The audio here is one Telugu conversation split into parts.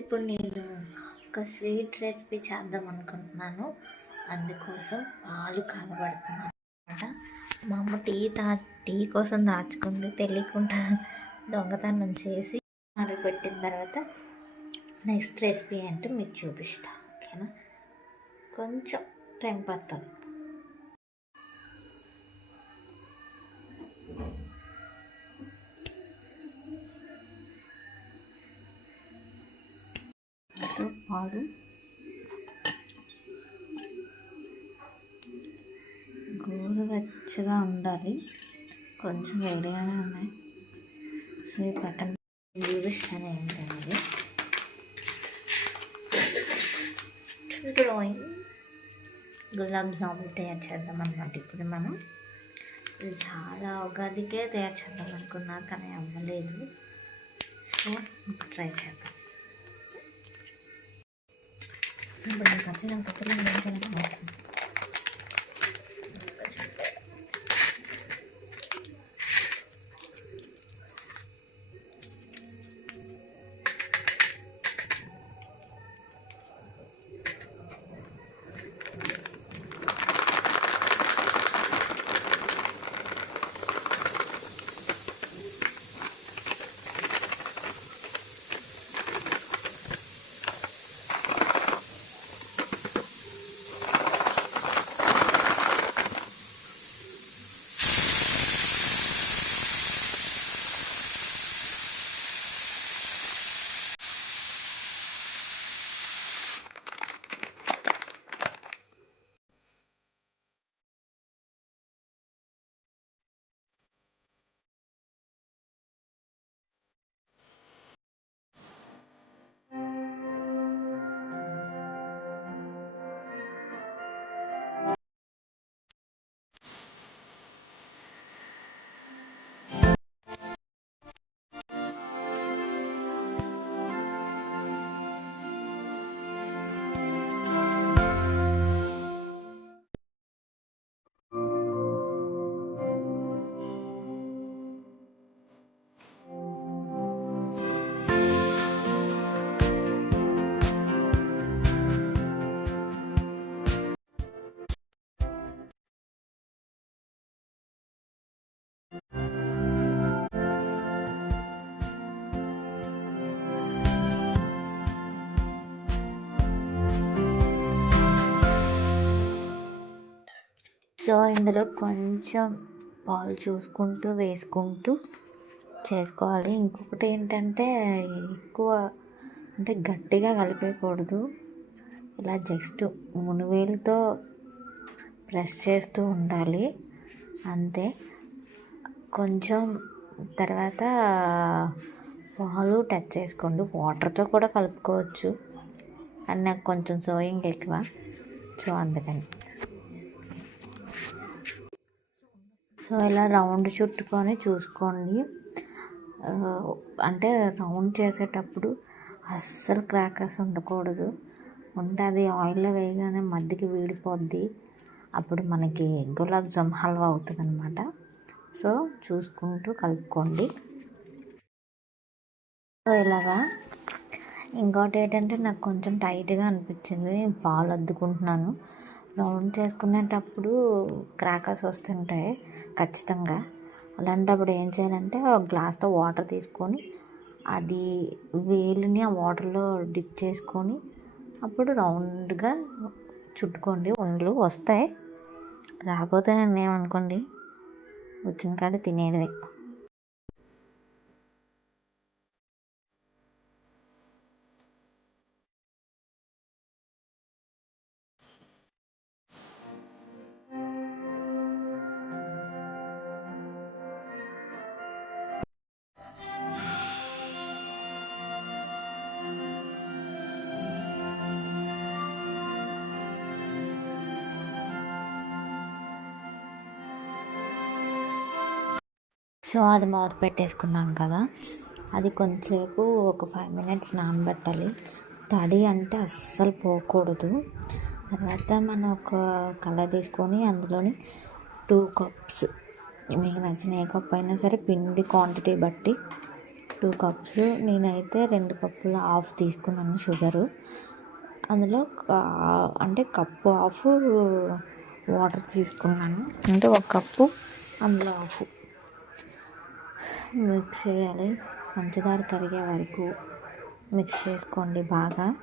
ఇప్పుడు నేను ఒక స్వీట్ రెసిపీ చేద్దాం అనుకుంటున్నాను. అందుకోసం పాలు కనబడుతున్నాను అనమాట మా అమ్మ టీ తా టీ కోసం దాచుకుంది. తెలియకుండా దొంగతనం చేసి అది పెట్టిన తర్వాత నెక్స్ట్ రెసిపీ అంటే మీకు చూపిస్తాను ఓకేనా? కొంచెం టైం పడుతుంది. సో పాలు గోరువెచ్చగా ఉండాలి. కొంచెం వేడిగానే ఉన్నాయి. సో ఈ పక్కన చూపిస్తాను ఏంటనేది. డ్రాయింగ్ గులాబ్ జామున్ తయారు చేద్దాం అన్నమాట ఇప్పుడు మనం. ఇది చాలా ఉగాదికే తయారు చేద్దాం అనుకున్నా కానీ అవ్వలేదు. సో ఇప్పుడు ట్రై చేద్దాం. ఇప్పుడు నాకు వచ్చిన కొత్తలో ఏం చేయాలి సో ఇందులో కొంచెం పాలు చూసుకుంటూ వేసుకుంటూ చేసుకోవాలి. ఇంకొకటి ఏంటంటే ఎక్కువ అంటే గట్టిగా కలిపేయకూడదు. ఇలా జస్ట్ మునువేలుతో ప్రెస్ చేస్తూ ఉండాలి. అంతే. కొంచెం తర్వాత పాలు టచ్ చేసుకోండి. వాటర్తో కూడా కలుపుకోవచ్చు. అని నాకు కొంచెం సోయింగ్ ఎక్కువ. సో అందుకని. సో ఇలా రౌండ్ చుట్టుకొని చూసుకోండి. అంటే రౌండ్ చేసేటప్పుడు అస్సలు క్రాకర్స్ ఉండకూడదు. ఉంటే అది ఆయిల్లో వేయగానే మధ్యకి వీడిపోద్ది. అప్పుడు మనకి గులాబ్ జామ్ హల్వా అవుతుంది అనమాట సో చూసుకుంటూ కలుపుకోండి. సో ఇలాగా. ఇంకోటి ఏంటంటే నాకు కొంచెం టైట్గా అనిపించింది. పాలు అద్దుకుంటున్నాను. రౌండ్ చేసుకునేటప్పుడు క్రాకర్స్ వస్తుంటాయి ఖచ్చితంగా. అలాంటప్పుడు ఏం చేయాలంటే ఒక గ్లాస్తో వాటర్ తీసుకొని అది వేలుని ఆ వాటర్లో డిప్ చేసుకొని అప్పుడు రౌండ్గా చుట్టుకోండి. ఉండలు వస్తాయి. రాకపోతే నేను ఏమనుకోండి వచ్చిన కాడ తినేయడమే. సో అది మూత పెట్టేసుకున్నాం కదా. అది కొంచెంసేపు ఒక ఫైవ్ మినిట్స్ నానబెట్టాలి. తడి అంటే అస్సలు పోకూడదు. తర్వాత మనం ఒక కలర్ తీసుకొని అందులోని టూ కప్స్ మీకు నచ్చిన ఏ కప్ అయినా సరే పిండి క్వాంటిటీ బట్టి టూ కప్స్ నేనైతే రెండు కప్పులు హాఫ్ తీసుకున్నాను షుగరు అందులో అంటే కప్పు హాఫ్ వాటర్ తీసుకున్నాను. అంటే ఒక కప్పు అందులో హాఫ్ మిక్స్ చేయాలి. పంచదార కరిగే వరకు మిక్స్ చేసుకోండి బాగా.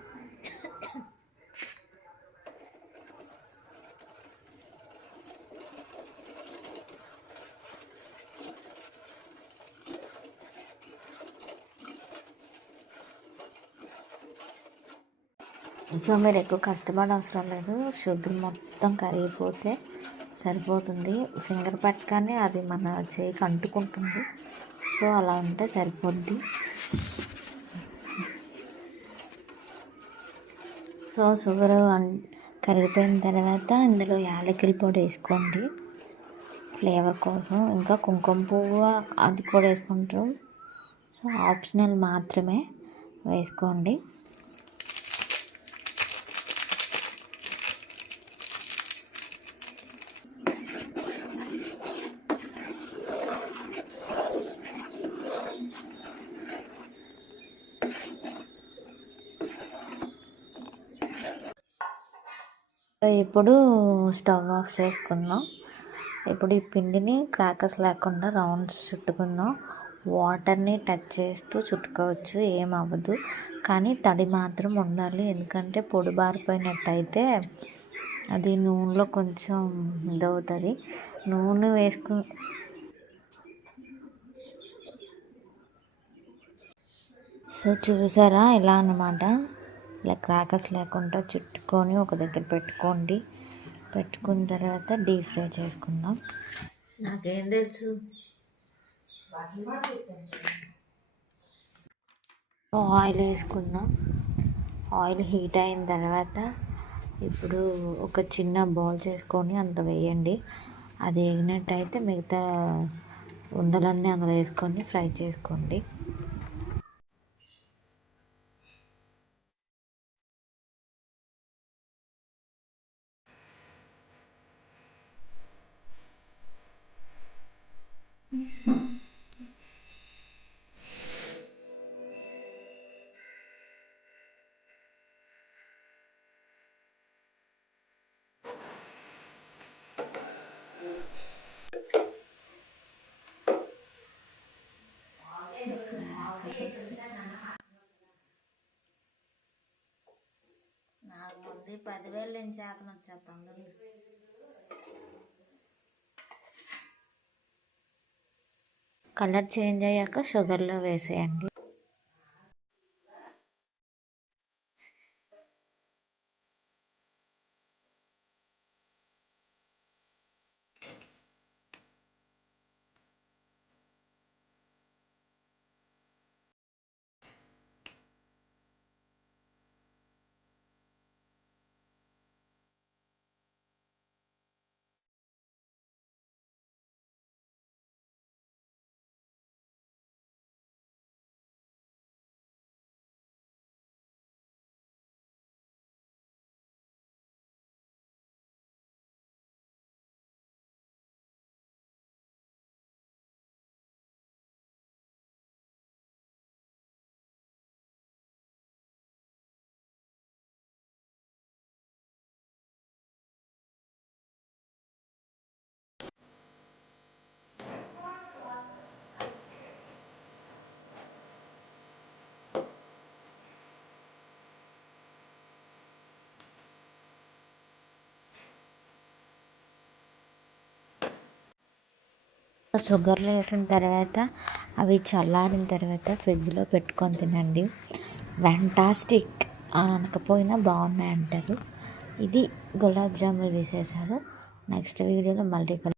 సో మీరు ఎక్కువ కష్టపడ అవసరం లేదు. షుగర్ మొత్తం కరిగిపోతే సరిపోతుంది. ఫింగర్ పెట్టగానే అది మన చేయికి అంటుకుంటుంది. సో అలా ఉంటే సరిపోద్ది. సో షుగర్ కరిగిపోయిన తర్వాత ఇందులో యాలకుల పొడి వేసుకోండి. ఫ్లేవర్ కోసం. ఇంకా కుంకుమ పువ్వు అది కూడా వేసుకుంటారు. సో ఆప్షనల్ మాత్రమే వేసుకోండి. ఇప్పుడు స్టవ్ ఆఫ్ చేసుకుందాం. ఇప్పుడు ఈ పిండిని క్రాకర్స్ లేకుండా రౌండ్స్ చుట్టుకుందాం. వాటర్ని టచ్ చేస్తూ చుట్టుకోవచ్చు ఏం అవ్వదు. కానీ తడి మాత్రం ఉండాలి. ఎందుకంటే పొడి బారిపోయినట్టయితే అది నూనెలో కొంచెం ఇదవుతుంది. నూనె వేసుకు సో చూసారా? ఇలా అన్నమాట. ఇలా క్రాకర్స్ లేకుండా చుట్టుకొని ఒక దగ్గర పెట్టుకోండి. పెట్టుకున్న తర్వాత డీప్ ఫ్రై చేసుకుందాం. నాకేం తెలుసు? ఆయిల్ వేసుకుందాం. ఆయిల్ హీట్ అయిన తర్వాత ఇప్పుడు ఒక చిన్న బౌల్ చేసుకొని అందులో వేయండి. అది వేగినట్టయితే మిగతా ఉండలన్నీ అందులో వేసుకొని ఫ్రై చేసుకోండి. నాకు ముందు పదివేలు నేను చేతను వచ్చేస్తాను కలర్ చేంజ్ అయ్యాక షుగర్లో వేసేయండి. షుగర్లో వేసిన తర్వాత అవి చల్లారిన తర్వాత ఫ్రిడ్జ్లో పెట్టుకొని తినండి. ఫ్యాంటాస్టిక్ అని అనకపోయినా బాగున్నాయి అంటారు ఇది గులాబ్ జాములు వేసేసారు. నెక్స్ట్ వీడియోలో మళ్ళీ కలు